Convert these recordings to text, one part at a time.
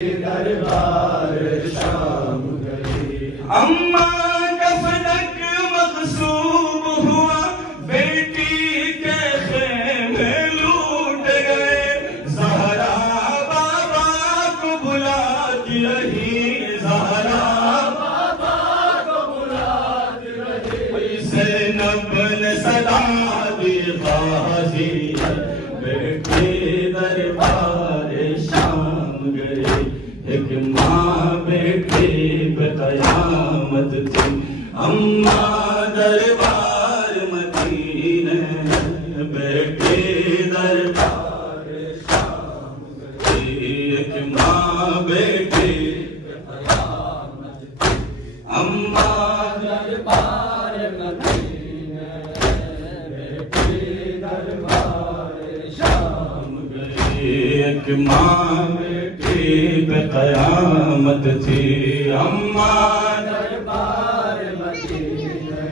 دربار شام گئی، اماں کا فلک مغصوب ہوا، بیٹی کے خیمے لوٹ گئے، زہرا بابا کو بلاتی رہی، زہرا بابا کو بلاتی رہی، زینب نے صدا دی غازی، بیٹی دربار شام گئی، ایک ماں بیٹی پہ قیامت تھی، اماں دربار مدینے، بیٹی دربار شام گئی، ایک ماں بیٹی پہ قیامت تھی، اماں دربار مدینے، بیٹی دربار شام گئی، ایک ماں بیٹی پہ قیامت تھی، اماں دربار مدینے،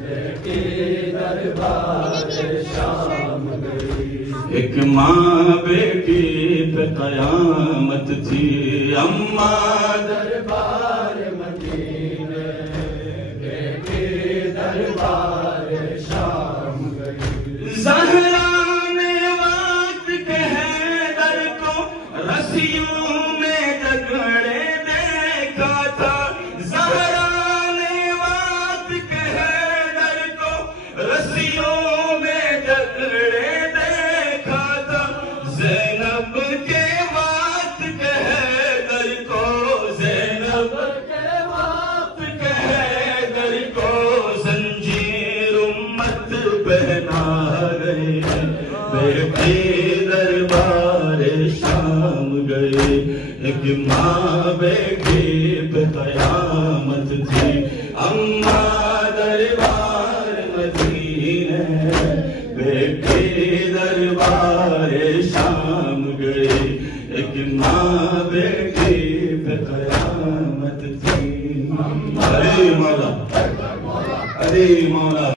بیٹی دربار شام گئی، ایک ماں بیٹی پہ قیامت تھی، اماں دربار مدینے، بیٹی دربار شام گئی، زہرا نے وقت کے حیدر کو رسیوں میں جگڑے دیکھا تھا، زہرا نے وقت کے حیدر کو رسیوں میں جگڑے دیکھا تھا، زینب کے وقت کے حیدر کو، زینب کے وقت کے حیدر کو زنجیر امت پہنا گئی، بیٹی دربار شام گئی، ایک ماں بیٹی پہ قیامت تھی، اماں دربار مدینے، بیٹی دربار شام گئی، ایک ماں بیٹی پہ قیامت تھی، ارے مولا، ارے مولا۔